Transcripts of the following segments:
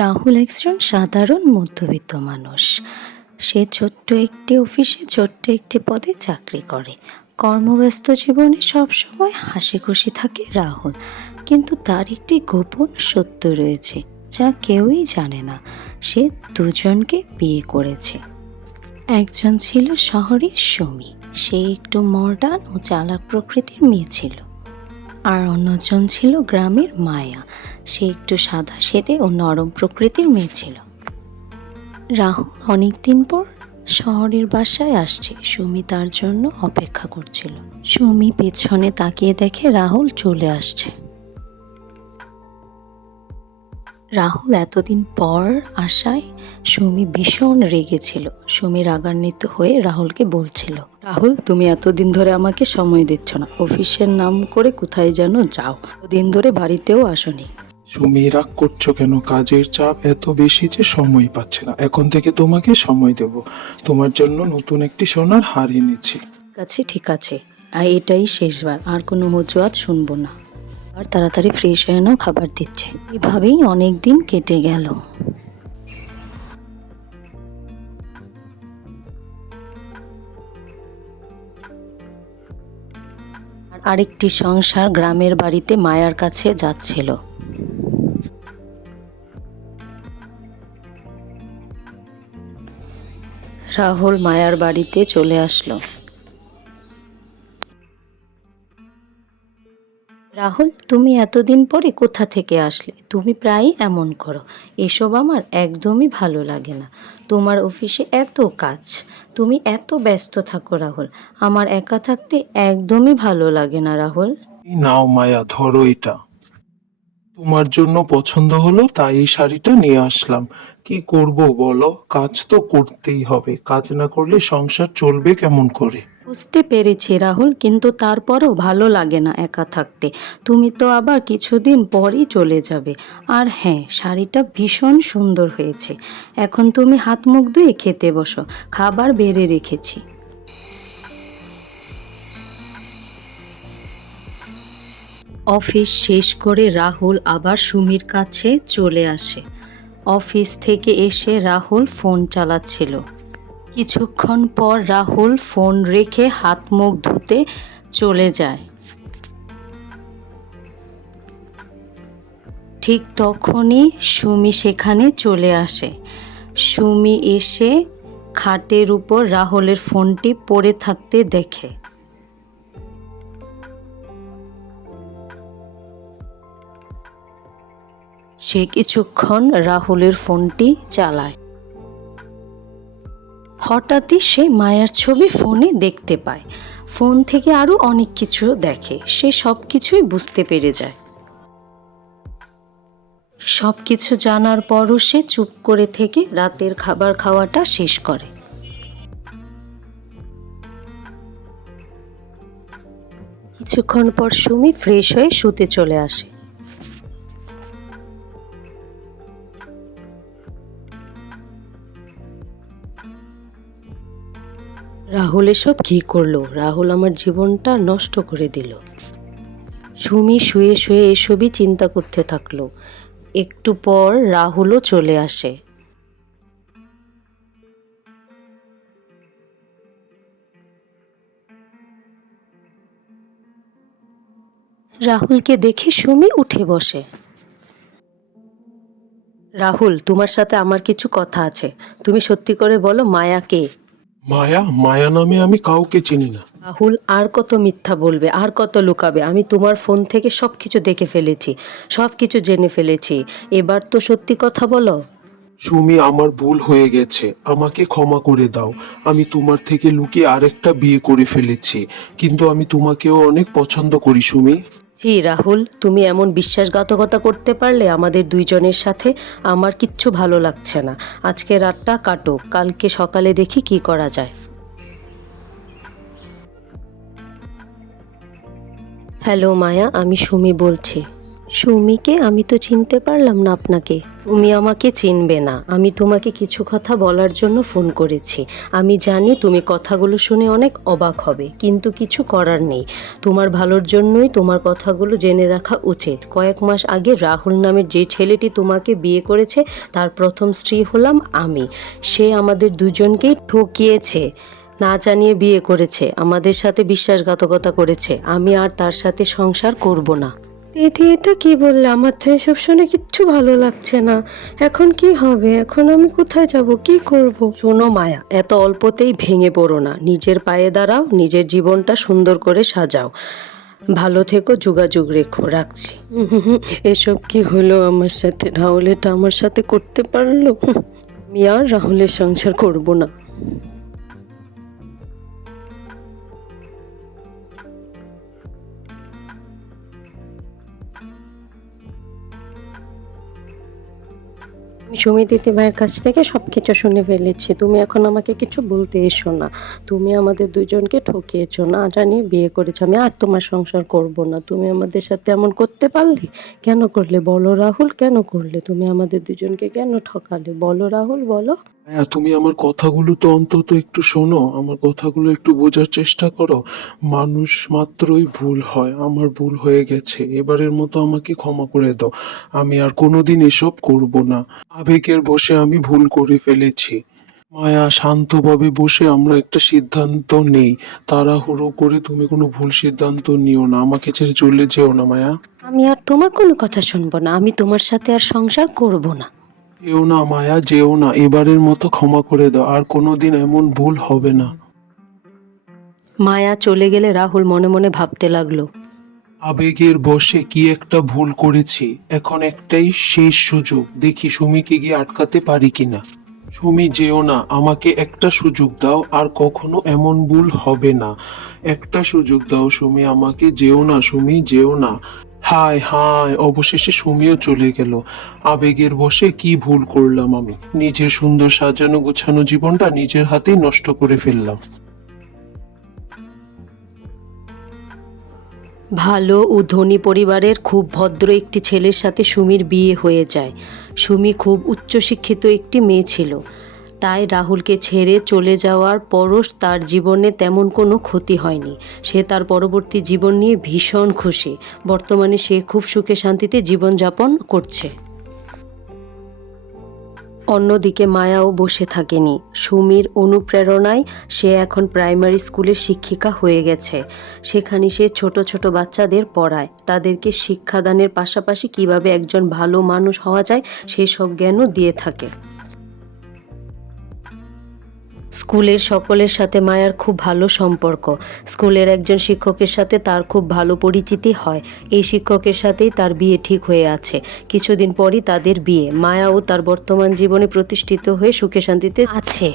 রাহুল একজন সাধারণ মধ্যবিত্ত মানুষ। সে ছোট্ট একটি অফিসে ছোট্ট একটি পদে চাকরি করে। কর্মব্যস্ত জীবনে সবসময় হাসি খুশি থাকে রাহুল, কিন্তু তার একটি গোপন সত্য রয়েছে যা কেউই জানে না। সে দুজনকে বিয়ে করেছে। একজন ছিল শহরের সুমি, সে একটু মডার্ন ও চালাক প্রকৃতির মেয়ে ছিল। আর অন্যজন ছিল গ্রামের মায়া, সে একটু সাদাসিধে ও নরম প্রকৃতির মেয়ে ছিল। রাহুল অনেকদিন পর শহরের বাসায় আসছে। সুমি তার জন্য অপেক্ষা করছিল। সুমি পেছনে তাকিয়ে দেখে রাহুল চলে আসছে। রাহুল এতদিন পর আসায় সুমি ভীষণ রেগেছিল। সুমি রাগান্বিত হয়ে রাহুলকে বলছিল, রাহুল, তুমি এতদিন ধরে আমাকে সময় দিচ্ছ না, অফিসের নাম করে কোথায় যেন যাও, দিন ধরে বাড়িতেও আসনি। সুমি, রাগ করছো কেন? কাজের চাপ এত বেশি যে সময় পাচ্ছে না। এখন থেকে তোমাকে সময় দেব। তোমার জন্য নতুন একটি সোনার হার এনেছি। ঠিক আছে, আর এটাই শেষবার, আর কোনো অজুহাত শুনবো না। আর তাড়াতাড়ি ফ্রেশ হয়ে নাও, খাবার দিচ্ছে। এভাবেই অনেক দিন কেটে গেল। আরেকটি সংসার গ্রামের বাড়িতে মায়ার কাছে যাচ্ছিল। রাহুল মায়ার বাড়িতে চলে আসলো। রাহুল, তুমি এতদিন পরে কোথা থেকে আসলে? তুমি প্রায়ই এমন করো, এসব আমার একদমই ভালো লাগে না। তোমার অফিসে এত কাজ, তুমি এত ব্যস্ত থাকো রাহুল, আমার একা থাকতে একদমই ভালো লাগে না রাহুল। এই নাও মায়া, ধরো এটা। তোমার জন্য পছন্দ হলো তাই এই শাড়িটা নিয়ে আসলাম। কি করব বলো, কাজ তো করতেই হবে। কাজ না করলে সংসার চলবে কেমন করে? বুঝতে পেরেছি রাহুল, কিন্তু তারপরও ভালো লাগে না একা থাকতে। তুমি তো আবার কিছুদিন পরই চলে যাবে। আর হ্যাঁ, শাড়িটা ভীষণ সুন্দর হয়েছে। এখন তুমি হাত মুখ ধুয়ে খেতে বসো, খাবার বেড়ে রেখেছি। অফিস শেষ করে রাহুল আবার সুমির কাছে চলে আসে। অফিস থেকে এসে রাহুল ফোন চালাচ্ছিল। কিছুক্ষণ পর রাহুল ফোন রেখে হাত মুখ ধুতে চলে যায়। ঠিক তখনই সুমি সেখানে চলে আসে। সুমি এসে খাটের উপর রাহুলের ফোনটি পড়ে থাকতে দেখে। সে কিছুক্ষণ রাহুলের ফোনটি চালায়। হঠাৎই সে মায়ার ছবি ফোনে দেখতে পায়। ফোন থেকে আরও অনেক কিছু দেখে, সে সব কিছুই বুঝতে পেরে যায়। সব কিছু জানার পরও সে চুপ করে থেকে রাতের খাবার খাওয়াটা শেষ করে। কিছুক্ষণ পর সুমি ফ্রেশ হয়ে শুতে চলে আসে। রাহুল এসব কি করলো? রাহুল আমার জীবনটা নষ্ট করে দিল। সুমি শুয়ে শুয়ে এসবই চিন্তা করতে থাকলো। একটু পর রাহুলও চলে আসে। রাহুলকে দেখে সুমি উঠে বসে। রাহুল, তোমার সাথে আমার কিছু কথা আছে। তুমি সত্যি করে বলো, মায়া কে? মায়া? মায়া নামে আমি কাউকে চিনি না। রাহুল, আর কত মিথ্যা বলবে, আর কত লুকাবে? আমি তোমার ফোন থেকে সবকিছু দেখে ফেলেছি, সবকিছু জেনে ফেলেছি। এবার তো সত্যি কথা বলো। সুমি, আমার ভুল হয়ে গেছে, আমাকে ক্ষমা করে দাও। আমি তোমার থেকে লুকিয়ে আরেকটা বিয়ে করে ফেলেছি, কিন্তু আমি তোমাকেও অনেক পছন্দ করি সুমি। জি রাহুল, তুমি এমন বিশ্বাসঘাতকতা করতে পারলে আমাদের দুইজনের সাথে? আমার কিচ্ছু ভালো লাগছে না। আজকে রাতটা কাটো, কালকে সকালে দেখি কি করা যায়। হ্যালো মায়া, আমি সুমি বলছি। সুমিকে আমি তো চিনতে পারলাম না আপনাকে। তুমি আমাকে চিনবে না। আমি তোমাকে কিছু কথা বলার জন্য ফোন করেছি। আমি জানি তুমি কথাগুলো শুনে অনেক অবাক হবে, কিন্তু কিছু করার নেই। তোমার ভালোর জন্যই তোমার কথাগুলো জেনে রাখা উচিত। কয়েক মাস আগে রাহুল নামের যে ছেলেটি তোমাকে বিয়ে করেছে তার প্রথম স্ত্রী হলাম আমি। সে আমাদের দুজনকেই ঠকিয়েছে, না জানিয়ে বিয়ে করেছে, আমাদের সাথে বিশ্বাসঘাতকতা করেছে। আমি আর তার সাথে সংসার করব না। দিদি, এটা কি বললে? আমার তো এসব শুনে কিচ্ছু ভালো লাগছে না। এখন কি হবে? এখন আমি কোথায় যাব, কি করব? শোনো মায়া, এত অল্পতেই ভেঙে পড়ো না। নিজের পায়ে দাঁড়াও, নিজের জীবনটা সুন্দর করে সাজাও। ভালো থেকো, যোগাযোগ রেখো। রাখছি। এসব কি হলো আমার সাথে? রাহুল এটা আমার সাথে করতে পারলো? আমি আর রাহুলের সংসার করব না। আমি সুমিদিদি ভাইয়ের কাছ থেকে সব কিছু শুনে ফেলেছি। তুমি এখন আমাকে কিছু বলতে এসো না। তুমি আমাদের দুজনকে ঠকিয়েছো, না জানিয়ে বিয়ে করেছো। আমি আর তোমার সংসার করব না। তুমি আমাদের সাথে এমন করতে পারলে? কেন করলে বলো রাহুল, কেন করলে? তুমি আমাদের দুজনকে কেন ঠকালে? বলো রাহুল, বলো। হ্যাঁ, তুমি আমার কথাগুলো তো অন্তত একটু শোনো, আমার কথাগুলো একটু বোঝার চেষ্টা করো। মানুষ মাত্রই ভুল হয়, আমার ভুল হয়ে গেছে, এবারের মতো আমাকে ক্ষমা করে দাও। আমি আর কোনোদিন এসব করব না। আবেগের বশে আমি ভুল করে ফেলেছি। মায়া, শান্তভাবে বসে আমরা একটা সিদ্ধান্ত নেই। তাড়াহুড়ো করে তুমি কোনো ভুল সিদ্ধান্ত নিও না, আমাকে ছেড়ে চলে যেও না মায়া। আমি আর তোমার কোনো কথা শুনবো না। আমি তোমার সাথে আর সংসার করব না। যেও না মায়া, যেও না, এবারের মতো ক্ষমা করে দাও, আর কোনোদিন এমন ভুল হবে না। মায়া চলে গেলে রাহুল মনে মনে ভাবতে লাগলো। আবেগের বশে কি একটা ভুল করেছি, এখন একটাই শেষ সুযোগ, দেখি সুমিকে গিয়ে আটকাতে পারি কিনা। সুমি, যেও না, আমাকে একটা সুযোগ দাও, আর কখনো এমন ভুল হবে না। একটা সুযোগ দাও সুমি আমাকে, যেও না সুমি, যেও না। হায় হায়, অবশেষে সুমিও চলে গেল। আবেগের বশে কি ভুল করলাম আমি, নিজের সুন্দর সাজানো গোছানো জীবনটা নিজের হাতেই নষ্ট করে ফেললাম। ভালো ও ধনী পরিবারের খুব ভদ্র একটি ছেলের সাথে সুমির বিয়ে হয়ে যায়। সুমি খুব উচ্চশিক্ষিত একটি মেয়ে ছিল। তাই রাহুলকে ছেড়ে চলে যাওয়ার পরও তার জীবনে তেমন কোনো ক্ষতি হয়নি। সে তার পরবর্তী জীবন নিয়ে ভীষণ খুশি। বর্তমানে সে খুব সুখে শান্তিতে জীবনযাপন করছে। অন্যদিকে মায়াও বসে থাকেনি। সুমির অনুপ্রেরণায় সে এখন প্রাইমারি স্কুলের শিক্ষিকা হয়ে গেছে। সেখানে সে ছোট ছোট বাচ্চাদের পড়ায়, তাদেরকে শিক্ষাদানের পাশাপাশি কিভাবে একজন ভালো মানুষ হওয়া যায় সেই সব জ্ঞানও দিয়ে থাকে। স্কুলের সকলের সাথে মায়ার খুব ভালো সম্পর্ক। স্কুলের একজন শিক্ষকের সাথে তার খুব ভালো পরিচিতি হয়। এই শিক্ষকের সাথেই তার বিয়ে ঠিক হয়ে আছে। কিছুদিন পরই তাদের বিয়ে। মায়াও তার বর্তমান জীবনে প্রতিষ্ঠিত হয়ে সুখে শান্তিতে আছে।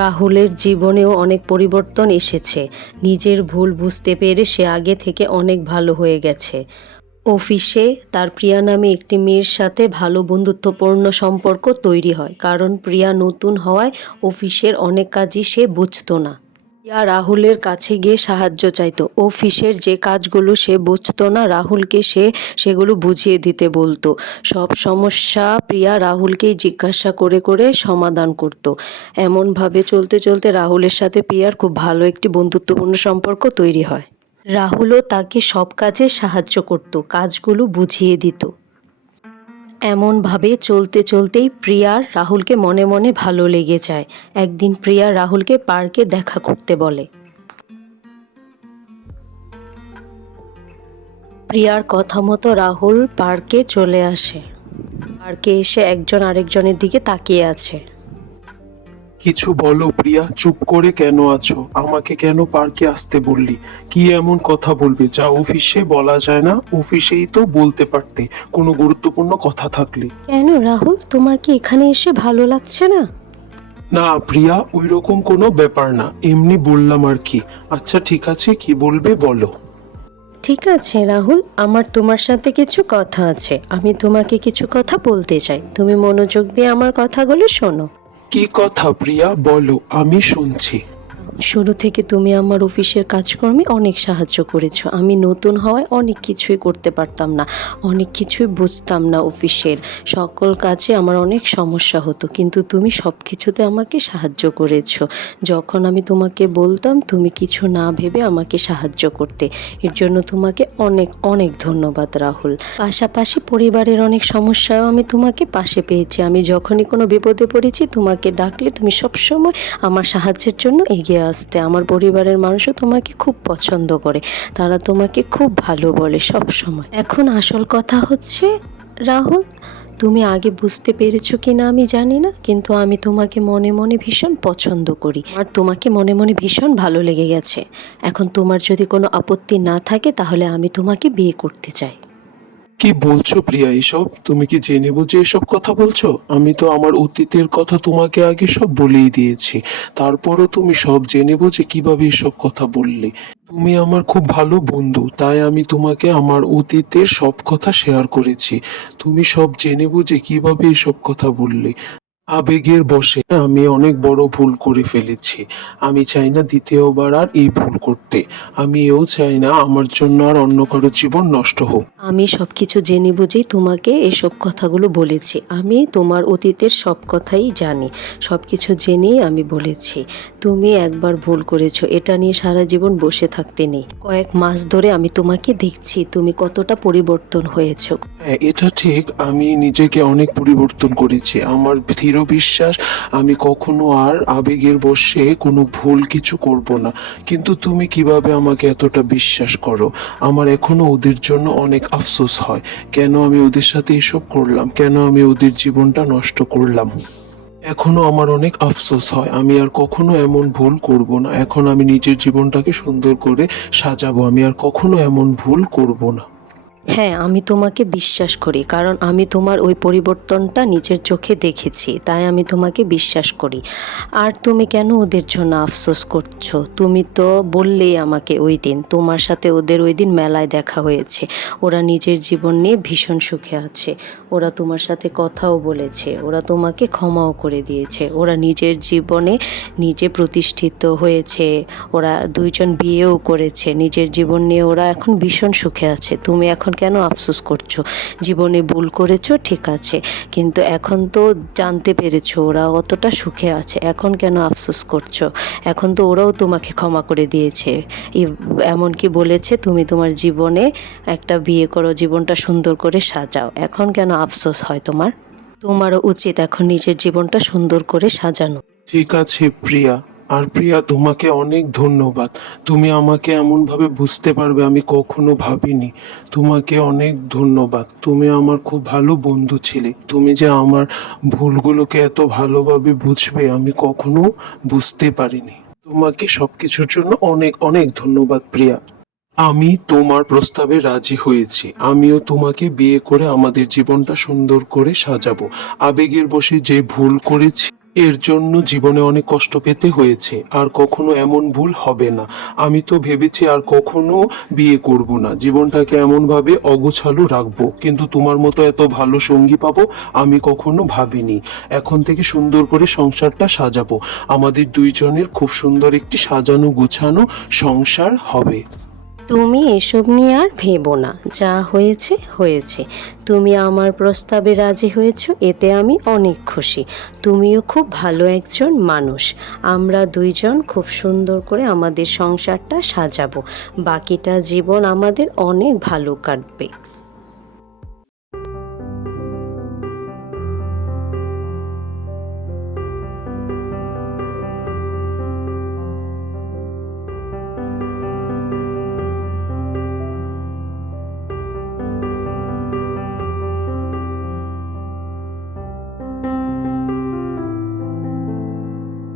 রাহুলের জীবনেও অনেক পরিবর্তন এসেছে। নিজের ভুল বুঝতে পেরে সে আগে থেকে অনেক ভালো হয়ে গেছে। অফিসে তার প্রিয়া নামে একটি মেয়ের সাথে ভালো বন্ধুত্বপূর্ণ সম্পর্ক তৈরি হয়, কারণ প্রিয়া নতুন হওয়ায় অফিসের অনেক কাজই সে বুঝতো না। প্রিয়া রাহুলের কাছে গিয়ে সাহায্য চাইতো। অফিসের যে কাজগুলো সে বুঝতো না, রাহুলকে সে সেগুলো বুঝিয়ে দিতে বলতো। সব সমস্যা প্রিয়া রাহুলকেই জিজ্ঞাসা করে করে সমাধান করত। এমনভাবে চলতে চলতে রাহুলের সাথে প্রিয়ার খুব ভালো একটি বন্ধুত্বপূর্ণ সম্পর্ক তৈরি হয়। রাহুলও তাকে সব কাজে সাহায্য করত, কাজগুলো বুঝিয়ে দিত। এমনভাবে চলতে চলতেই প্রিয়ার রাহুলকে মনে মনে ভালো লেগে যায়। একদিন প্রিয়া রাহুলকে পার্কে দেখা করতে বলে। প্রিয়ার কথা মতো রাহুল পার্কে চলে আসে। পার্কে এসে একজন আরেকজনের দিকে তাকিয়ে আছে। কিছু বলো প্রিয়া, চুপ করে কেন আছো? আমাকে কেন পার্কে আসতে বললি? কি এমন কথা বলবে যা অফিসে বলা যায় না? অফিসেই তো বলতে পারতে, কোনো গুরুত্বপূর্ণ কথা থাকলে। কেন রাহুল, তোমার কি এখানে এসে ভালো লাগছে না? না প্রিয়া, ওই রকম কোনো ব্যাপার না, এমনি বললাম আর কি। আচ্ছা ঠিক আছে, কি বলবে বলো। ঠিক আছে রাহুল, আমার তোমার সাথে কিছু কথা আছে। আমি তোমাকে কিছু কথা বলতে চাই। তুমি মনোযোগ দিয়ে আমার কথাগুলো শোনো। কি কথা প্রিয়া, বলো, আমি শুনছি। শুরু থেকে তুমি আমার অফিসের কাজকর্মে অনেক সাহায্য করেছো। আমি নতুন হওয়ায় অনেক কিছুই করতে পারতাম না, অনেক কিছুই বুঝতাম না অফিসের সকল কাজে আমার অনেক সমস্যা হতো, কিন্তু তুমি সব কিছুতে আমাকে সাহায্য করেছো। যখন আমি তোমাকে বলতাম তুমি কিছু না ভেবে আমাকে সাহায্য করতে, এর জন্য তোমাকে অনেক অনেক ধন্যবাদ রাহুল। পাশাপাশি পরিবারের অনেক সমস্যাও আমি তোমাকে পাশে পেয়েছি। আমি যখনই কোনো বিপদে পড়েছি তোমাকে ডাকলে তুমি সবসময় আমার সাহায্যের জন্য এগিয়ে আসতে। আমার পরিবারের মানুষও তোমাকে খুব পছন্দ করে, তারা তোমাকে খুব ভালো বলে সব সময়। এখন আসল কথা হচ্ছে রাহুল, তুমি আগে বুঝতে পেরেছো কি না আমি জানি না, কিন্তু আমি তোমাকে মনে মনে ভীষণ পছন্দ করি আর তোমাকে মনে মনে ভীষণ ভালো লেগে গেছে। এখন তোমার যদি কোনো আপত্তি না থাকে তাহলে আমি তোমাকে বিয়ে করতে চাই। কি বলছো প্রিয়া এসব? তুমি কি জেনে বুঝে এসব কথা বলছো? আমি তো আমার অতীতের কথা তোমাকে আগে সব বলেই দিয়েছি, তারপরও তুমি সব জেনে বুঝে কিভাবে এসব কথা বললে? তুমি আমার খুব ভালো বন্ধু, তাই আমি তোমাকে আমার অতীতের সব কথা শেয়ার করেছি। তুমি সব জেনে বুঝে কিভাবে এসব কথা বললে? আবেগের বশে আমি অনেক বড় ভুল করে ফেলেছি। আমি চাই না দ্বিতীয়বার আর এই ভুল করতে। আমি এও চাই না আমার জন্য আর অন্য কারো জীবন নষ্ট হোক। আমি সব কিছু জেনে বুঝেই তোমাকে এসব কথাগুলো বলেছি। আমি তোমার অতীতের সব কথাই জানি, সব কিছু জেনেই আমি বলেছি। তুমি একবার ভুল করেছো, এটা নিয়ে সারা জীবন বসে থাকতে নেই। কয়েক মাস ধরে আমি তোমাকে দেখছি তুমি কতটা পরিবর্তন হয়েছো। হ্যাঁ, এটা ঠিক। আমি নিজেকে অনেক পরিবর্তন করেছি। আমার দৃঢ় বিশ্বাস আমি কখনো আর আবেগের বশে কোনো ভুল কিছু করব না। কিন্তু তুমি কিভাবে আমাকে এতটা বিশ্বাস করো? আমার এখনো ওদের জন্য অনেক আফসোস হয়। কেন আমি ওদের সাথে এসব করলাম? কেন আমি ওদের জীবনটা নষ্ট করলাম? এখনো আমার অনেক আফসোস হয়। আমি আর কখনো এমন ভুল করব না। এখন আমি নিজের জীবনটাকে সুন্দর করে সাজাবো। আমি আর কখনো এমন ভুল করব না। হ্যাঁ, আমি তোমাকে বিশ্বাস করি, কারণ আমি তোমার ওই পরিবর্তনটা নিজের চোখে দেখেছি, তাই আমি তোমাকে বিশ্বাস করি। আর তুমি কেন ওদের জন্য আফসোস করছো? তুমি তো বললেই আমাকে ওই দিন তোমার সাথে ওদের ওই দিন মেলায় দেখা হয়েছে। ওরা নিজের জীবন নিয়ে ভীষণ সুখে আছে। ওরা তোমার সাথে কথাও বলেছে, ওরা তোমাকে ক্ষমাও করে দিয়েছে। ওরা নিজের জীবনে নিজে প্রতিষ্ঠিত হয়েছে, ওরা দুইজন বিয়েও করেছে। নিজের জীবন নিয়ে ওরা এখন ভীষণ সুখে আছে। তুমি এখন কেন আফসোস করছো? জীবনে ভুল করেছো ঠিক আছে, কিন্তু এখন তো জানতে পেরেছো ওরা অতটা সুখে আছে, এখন কেন আফসোস করছো? এখন তো ওরাও তোমাকে ক্ষমা করে দিয়েছে, এমনকি বলেছে তুমি তোমার জীবনে একটা বিয়ে করো, জীবনটা সুন্দর করে সাজাও। এখন কেন আফসোস হয় তোমার? তোমারও উচিত এখন নিজের জীবনটা সুন্দর করে সাজানো। ঠিক আছে প্রিয়া। আর প্রিয়া, তোমাকে অনেক ধন্যবাদ। তুমি আমাকে এমনভাবে বুঝতে পারবে আমি কখনো ভাবিনি। তোমাকে অনেক ধন্যবাদ। তুমি আমার খুব ভালো বন্ধু ছিলে। তুমি যে আমার ভুলগুলোকে এত ভালোভাবে বুঝবে আমি কখনো বুঝতে পারিনি। তোমাকে সবকিছুর জন্য অনেক অনেক ধন্যবাদ প্রিয়া। আমি তোমার প্রস্তাবে রাজি হয়েছি। আমিও তোমাকে বিয়ে করে আমাদের জীবনটা সুন্দর করে সাজাবো। আবেগের বশে যে ভুল করেছি এর জন্য জীবনে অনেক কষ্ট পেতে হয়েছে, আর কখনো এমন ভুল হবে না। আমি তো ভেবেছি আর কখনো বিয়ে করব না, জীবনটাকে এমন ভাবে অগোছালো রাখবো, কিন্তু তোমার মতো এত ভালো সঙ্গী পাবো আমি কখনো ভাবিনি। এখন থেকে সুন্দর করে সংসারটা সাজাবো। আমাদের দুইজনের খুব সুন্দর একটি সাজানো গুছানো সংসার হবে। তুমি এসব নিয়ে আর ভেবো না, যা হয়েছে হয়েছে। তুমি আমার প্রস্তাবে রাজি হয়েছো, এতে আমি অনেক খুশি। তুমিও খুব ভালো একজন মানুষ। আমরা দুইজন খুব সুন্দর করে আমাদের সংসারটা সাজাবো। বাকিটা জীবন আমাদের অনেক ভালো কাটবে।